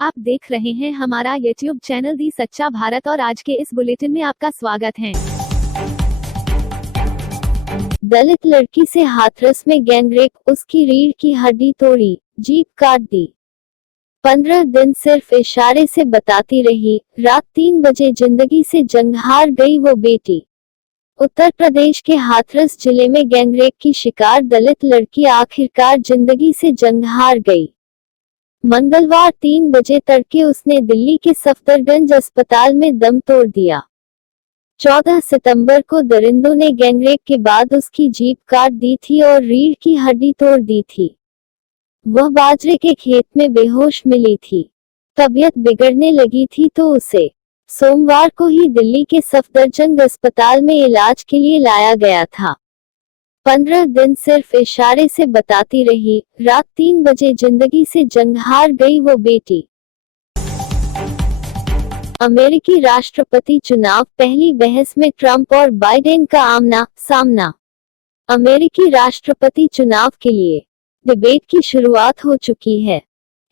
आप देख रहे हैं हमारा YouTube चैनल दी सच्चा भारत और आज के इस बुलेटिन में आपका स्वागत है। दलित लड़की से हाथरस में गैंगरेप, उसकी रीढ़ की हड्डी तोड़ी, जीभ काट दी। 15 दिन सिर्फ इशारे से बताती रही, रात 3 बजे जिंदगी से जंग हार गई वो बेटी। उत्तर प्रदेश के हाथरस जिले में गैंगरेप की शिकार दलित लड़की आखिरकार जिंदगी से जंग हार गई। मंगलवार 3 बजे तड़के उसने दिल्ली के सफदरगंज अस्पताल में दम तोड़ दिया। 14 सितंबर को दरिंदों ने गैंगरेप के बाद उसकी जीभ काट दी थी और रीढ़ की हड्डी तोड़ दी थी। वह बाजरे के खेत में बेहोश मिली थी। तबीयत बिगड़ने लगी थी तो उसे सोमवार को ही दिल्ली के सफदरजंग अस्पताल में इलाज के लिए लाया गया था। 15 दिन सिर्फ इशारे से बताती रही, रात 3 बजे जिंदगी से जंग हार गई वो बेटी। अमेरिकी राष्ट्रपति चुनाव, पहली बहस में ट्रंप और बाइडेन का आमना सामना। अमेरिकी राष्ट्रपति चुनाव के लिए डिबेट की शुरुआत हो चुकी है।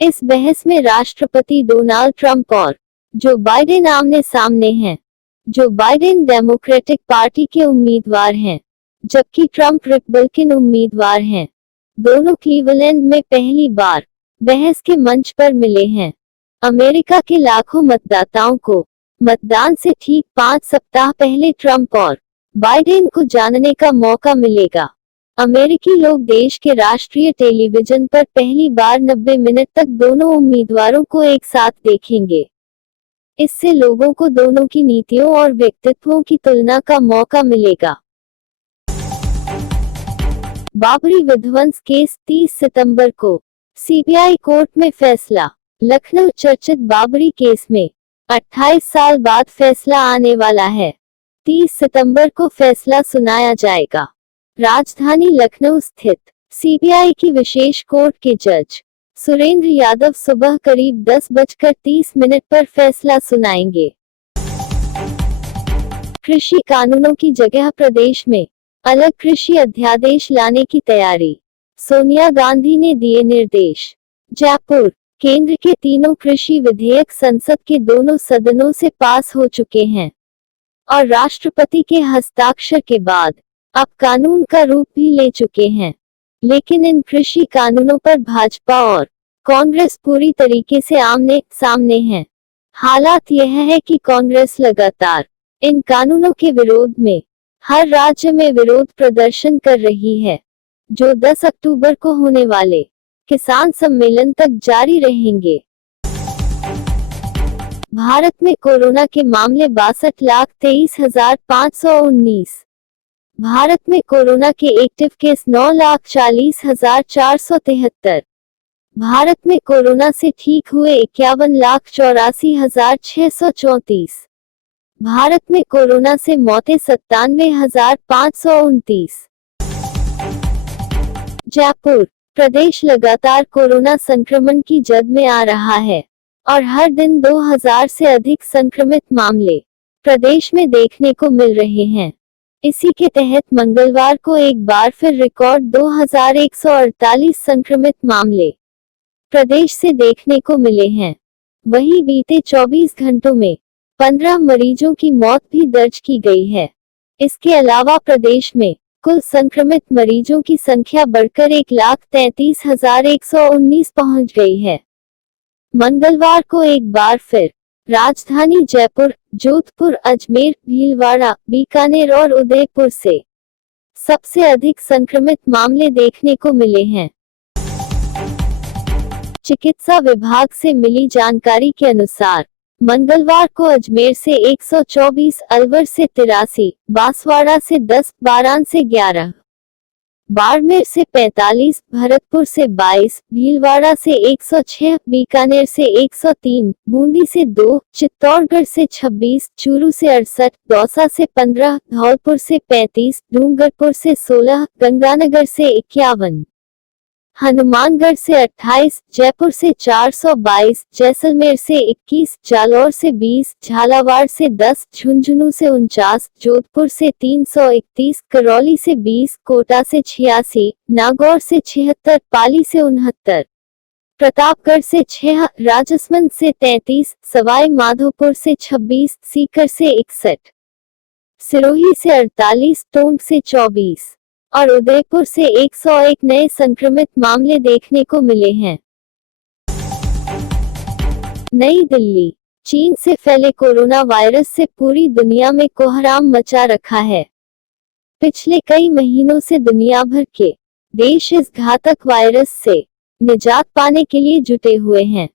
इस बहस में राष्ट्रपति डोनाल्ड ट्रंप और जो बाइडेन आमने सामने हैं। जो बाइडेन डेमोक्रेटिक पार्टी के उम्मीदवार हैं, जबकि ट्रंप रिपब्लिकन उम्मीदवार हैं। दोनों क्लीवलैंड में पहली बार बहस के मंच पर मिले हैं। अमेरिका के लाखों मतदाताओं को मतदान से ठीक 5 सप्ताह पहले ट्रंप और बाइडेन को जानने का मौका मिलेगा। अमेरिकी लोग देश के राष्ट्रीय टेलीविजन पर पहली बार 90 मिनट तक दोनों उम्मीदवारों को एक साथ देखेंगे। इससे लोगों को दोनों की नीतियों और व्यक्तित्वों की तुलना का मौका मिलेगा। बाबरी विध्वंस केस, 30 सितंबर को सीबीआई कोर्ट में फैसला। लखनऊ चर्चित बाबरी केस में 28 साल बाद फैसला आने वाला है। 30 सितंबर को फैसला सुनाया जाएगा। राजधानी लखनऊ स्थित सीबीआई की विशेष कोर्ट के जज सुरेंद्र यादव सुबह करीब 10:30 पर फैसला सुनाएंगे। कृषि कानूनों की जगह प्रदेश में अलग कृषि अध्यादेश लाने की तैयारी, सोनिया गांधी ने दिए निर्देश। जयपुर, केंद्र के तीनों कृषि विधेयक संसद के दोनों सदनों से पास हो चुके हैं और राष्ट्रपति के हस्ताक्षर के बाद अब कानून का रूप भी ले चुके हैं। लेकिन इन कृषि कानूनों पर भाजपा और कांग्रेस पूरी तरीके से आमने सामने हैं। हालात यह है कि कांग्रेस लगातार इन कानूनों के विरोध में हर राज्य में विरोध प्रदर्शन कर रही है, जो 10 अक्टूबर को होने वाले किसान सम्मेलन तक जारी रहेंगे। भारत में कोरोना के मामले 62,23,519। भारत में कोरोना के एक्टिव केस 9,40,473। भारत में कोरोना से ठीक हुए 51,84,634। भारत में कोरोना से मौतें 97,529। जयपुर, प्रदेश लगातार कोरोना संक्रमण की जद में आ रहा है और हर दिन 2000 से अधिक संक्रमित मामले प्रदेश में देखने को मिल रहे हैं। इसी के तहत मंगलवार को एक बार फिर रिकॉर्ड 2148 संक्रमित मामले प्रदेश से देखने को मिले हैं। वहीं बीते 24 घंटों में 15 मरीजों की मौत भी दर्ज की गई है। इसके अलावा प्रदेश में कुल संक्रमित मरीजों की संख्या बढ़कर 1,33,119 पहुंच गई है। मंगलवार को एक बार फिर राजधानी जयपुर, जोधपुर, अजमेर, भीलवाड़ा, बीकानेर और उदयपुर से सबसे अधिक संक्रमित मामले देखने को मिले हैं। चिकित्सा विभाग से मिली जानकारी के अनुसार मंगलवार को अजमेर से 124, अलवर से 83, बांसवाड़ा से 10, बारान से 11, बाड़मेर से 45, भरतपुर से 22, भीलवाड़ा से 106, बीकानेर से 103, बूंदी से 2, चित्तौड़गढ़ से 26, चूरू से 68, दौसा से 15, धौलपुर से 35, डूंगरपुर से 16, गंगानगर से 51, हनुमानगढ़ से 28, जयपुर से 422, जैसलमेर से 21, जालौर से 20, झालावाड़ से 10, झुंझुनू से 49, जोधपुर से 331, करौली से 20, कोटा से 86, नागौर से 76, पाली से 69, प्रतापगढ़ से 6, राजसमंद से 33, सवाई माधोपुर से 26, सीकर से 61, सिरोही से 48, टोंक से 24 और उदयपुर से 101 नए संक्रमित मामले देखने को मिले हैं। नई दिल्ली। चीन से फैले कोरोना वायरस से पूरी दुनिया में कोहराम मचा रखा है। पिछले कई महीनों से दुनिया भर के देश इस घातक वायरस से निजात पाने के लिए जुटे हुए हैं।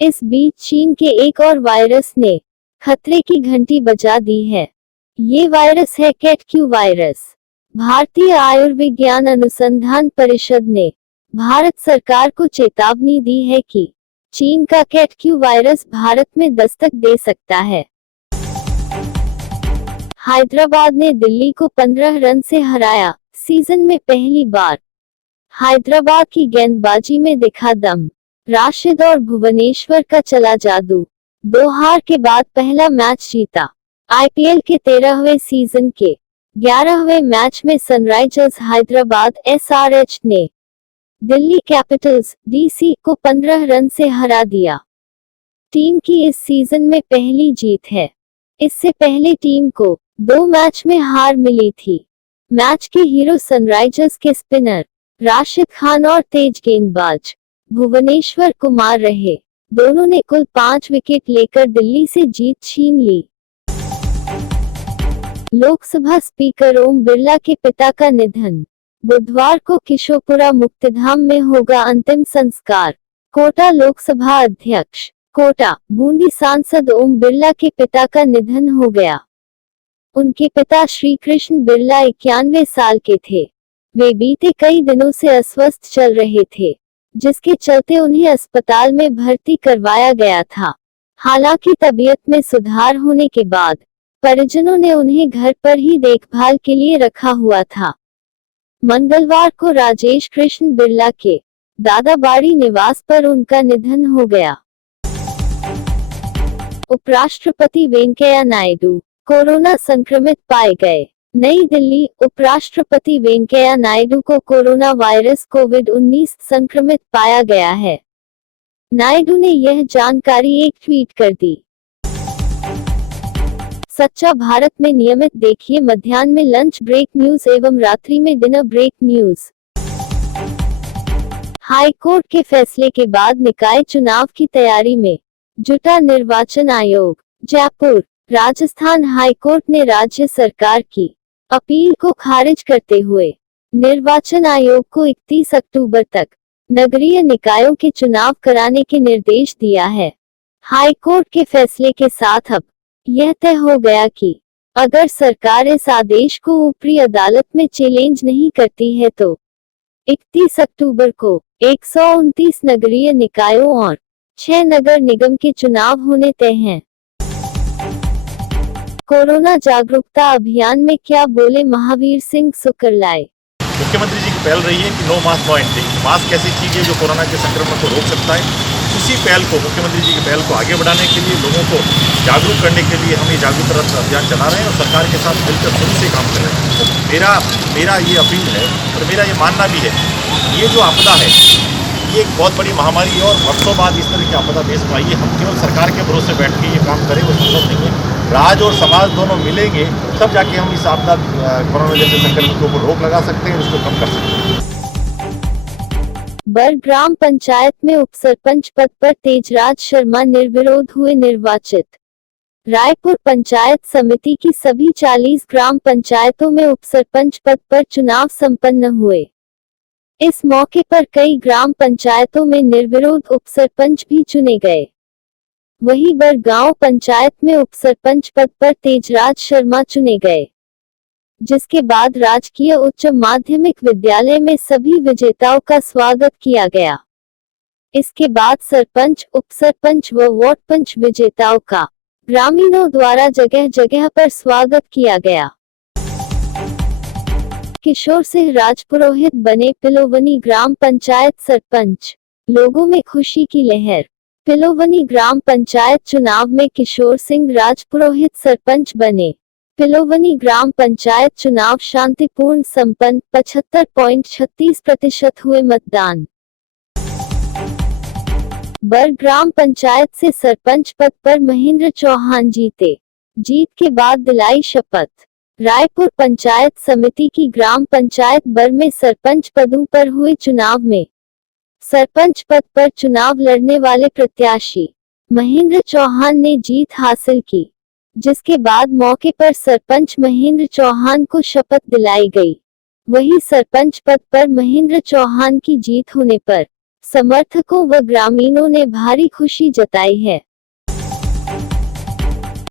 इस बीच चीन के एक और वायरस ने खतरे की घंटी बजा दी है। ये वायरस है Cat Que virus. Bharatiya Ayurvigyan अनुसंधान परिषद ने भारत सरकार को चेतावनी दी है कि चीन का कैट क्यू वायरस भारत में दस्तक दे सकता है। हैदराबाद ने दिल्ली को 15 रन से हराया, सीजन में पहली बार। हैदराबाद की गेंदबाजी में दिखा दम, राशिद और भुवनेश्वर का चला जादू। 2 हार के बाद पहला मैच जीता। आईपीएल के 13वें सीजन के 11वें मैच में सनराइजर्स हैदराबाद एसआरएच ने दिल्ली कैपिटल्स डीसी को 15 रन से हरा दिया। टीम की इस सीजन में पहली जीत है। इससे पहले टीम को 2 मैच में हार मिली थी। मैच के हीरो सनराइजर्स के स्पिनर राशिद खान और तेज गेंदबाज भुवनेश्वर कुमार रहे। दोनों ने कुल 5 विकेट लेकर दिल्ली से जीत छीन ली। लोकसभा स्पीकर ओम बिरला के पिता का निधन। बुधवार को किशोपुरा मुक्तिधाम में होगा अंतिम संस्कार। कोटा लोकसभा अध्यक्ष कोटा बूंदी सांसद ओम बिरला के पिता का निधन हो गया। उनके पिता श्री कृष्ण बिरला 91 साल के थे। वे बीते कई दिनों से अस्वस्थ चल रहे थे, जिसके चलते उन्हें अस्पताल में भर्ती करवाया गया था। हालांकि तबीयत में सुधार होने के बाद परिजनों ने उन्हें घर पर ही देखभाल के लिए रखा हुआ था। मंगलवार को राजेश कृष्ण बिरला के दादाबाड़ी निवास पर उनका निधन हो गया। उपराष्ट्रपति वेंकैया नायडू कोरोना संक्रमित पाए गए। नई दिल्ली। उपराष्ट्रपति वेंकैया नायडू को कोरोना वायरस कोविड-19 संक्रमित पाया गया है। नायडू ने यह जानकारी एक ट्वीट कर दी। सच्चा भारत में नियमित देखिए मध्याह्न में लंच ब्रेक न्यूज एवं रात्रि में dinner break news. High court के फैसले के बाद निकाय चुनाव की तैयारी में जुटा निर्वाचन आयोग। जयपुर। राजस्थान हाई कोर्ट ने राज्य सरकार की अपील को खारिज करते हुए निर्वाचन आयोग को 31 अक्टूबर तक नगरीय निकायों के चुनाव कराने के निर्देश दिया है। हाई कोर्ट के फैसले के साथ अब यह तय हो गया कि अगर सरकार इस आदेश को ऊपरी अदालत में चैलेंज नहीं करती है तो 31 अक्टूबर को 129 नगरीय निकायों और 6 नगर निगम के चुनाव होने तय हैं। कोरोना जागरूकता अभियान में क्या बोले महावीर सिंह सुकरलाई। मुख्यमंत्री जी की पहल रही है कि no mask no entry. Mask ऐसी चीज है जो कोरोना के संक्रमण को रोक सकता है। उसी पहल को मुख्यमंत्री जी की पहल को आगे बढ़ाने के लिए लोगों को जागरूक करने के लिए हम ये जागरूकता अभियान चला रहे हैं और सरकार के साथ मिलकर शुरू से काम कर रहे हैं। मेरा ये अपील है और मेरा ये मानना भी है, ये जो आपदा है ये एक बहुत बड़ी महामारी है और वर्षों बाद इस तरह की आपदा देश में आई है। हम केवल सरकार के भरोसे बैठ के ये काम करें वो संभव नहीं है। राज और समाज दोनों मिलेंगे तब जाके हम इस आपदा कोरोना जैसे संक्रमण के ऊपर रोक लगा सकते हैं और इसको कम कर सकते हैं। बर ग्राम पंचायत में उपसरपंच पद पर तेजराज शर्मा निर्विरोध हुए निर्वाचित। रायपुर पंचायत समिति की सभी 40 ग्राम पंचायतों में उपसरपंच पद पर चुनाव संपन्न हुए। इस मौके पर कई ग्राम पंचायतों में निर्विरोध उपसरपंच भी चुने गए। वहीं बरगांव पंचायत में उपसरपंच पद पर तेजराज शर्मा चुने गए, जिसके बाद राजकीय उच्च माध्यमिक विद्यालय में सभी विजेताओं का स्वागत किया गया। इसके बाद सरपंच, उपसरपंच व वार्ड पंच विजेताओं का ग्रामीणों द्वारा जगह जगह पर स्वागत किया गया। किशोर सिंह राजपुरोहित बने पिलोवनी ग्राम पंचायत सरपंच। लोगों में खुशी की लहर। पिलोवनी ग्राम पंचायत चुनाव में किशोर सिंह राजपुरोहित सरपंच बने। पिलोवनी ग्राम पंचायत चुनाव शांतिपूर्ण संपन्न। 75.36% हुए मतदान। बर ग्राम पंचायत से सरपंच पद पर महेंद्र चौहान जीते। जीत के बाद दिलाई शपथ। रायपुर पंचायत समिति की ग्राम पंचायत बर में सरपंच पदों पर हुए चुनाव में सरपंच पद पर चुनाव लड़ने वाले प्रत्याशी महेंद्र चौहान ने जीत हासिल की, जिसके बाद मौके पर सरपंच महेंद्र चौहान को शपथ दिलाई गई। वहीं सरपंच पद पर महेंद्र चौहान की जीत होने पर समर्थकों व ग्रामीणों ने भारी खुशी जताई है।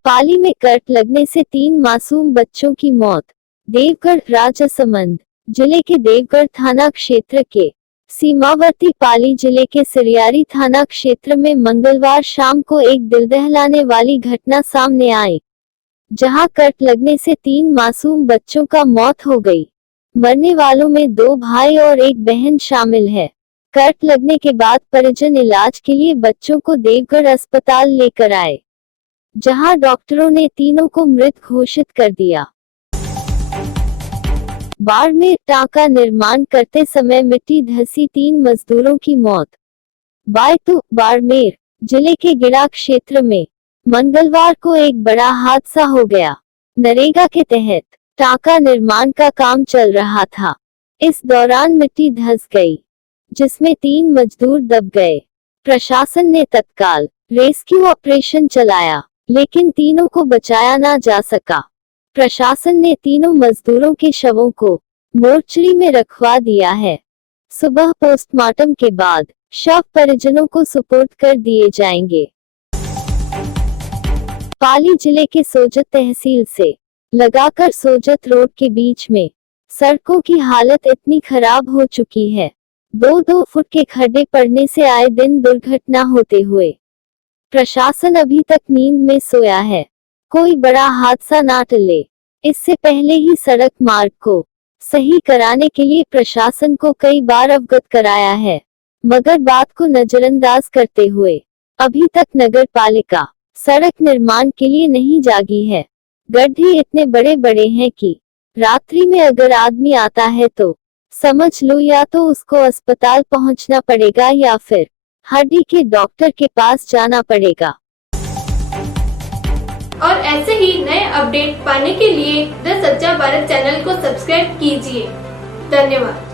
पाली में करंट लगने से 3 मासूम बच्चों की मौत। देवगढ़ राजसमंद जिले के देवगढ़ थाना क्षेत्र के सीमावर्ती पाली जिले के सिरियारी थाना क्षेत्र में मंगलवार शाम को एक दिल दहलाने वाली घटना सामने आई, जहां करंट लगने से 3 मासूम बच्चों का मौत हो गई। मरने वालों में 2 भाई और 1 बहन शामिल है। करंट लगने के बाद परिजन इलाज के लिए बच्चों को देवगढ़ अस्पताल लेकर आए, जहां डॉक्टरों ने तीनों को मृत घोषित कर दिया। बाड़मेर टांका निर्माण करते समय मिट्टी धंसी 3 मजदूरों की मौत। बायतू बाड़मेर जिले के गिड़ा क्षेत्र में मंगलवार को एक बड़ा हादसा हो गया। नरेगा के तहत टांका निर्माण का काम चल रहा था। इस दौरान मिट्टी धंस गई, जिसमें 3 मजदूर दब गए। प्रशासन ने तत्काल रेस्क्यू ऑपरेशन चलाया, लेकिन तीनों को बचाया ना जा सका। प्रशासन ने तीनों मजदूरों के शवों को मोर्चरी में रखवा दिया है। सुबह पोस्टमार्टम के बाद शव परिजनों को सुपुर्द कर दिए जाएंगे। पाली जिले के सोजत तहसील से लगाकर सोजत रोड के बीच में सड़कों की हालत इतनी खराब हो चुकी है, 2-2 फुट के खड्डे पड़ने से आए दिन दुर्घटना होते हुए प्रशासन अभी तक नींद में सोया है। कोई बड़ा हादसा ना टले, इससे पहले ही सड़क मार्ग को सही कराने के लिए प्रशासन को कई बार अवगत कराया है, मगर बात को नजरअंदाज करते हुए अभी तक नगर पालिका सड़क निर्माण के लिए नहीं जागी है। गड्ढे इतने बड़े बड़े हैं कि रात्रि में अगर आदमी आता है तो समझ लो या तो उसको अस्पताल पहुंचना पड़ेगा या फिर हड्डी के डॉक्टर के पास जाना पड़ेगा। और ऐसे ही नए अपडेट पाने के लिए द सच्चा भारत चैनल को सब्सक्राइब कीजिए। धन्यवाद।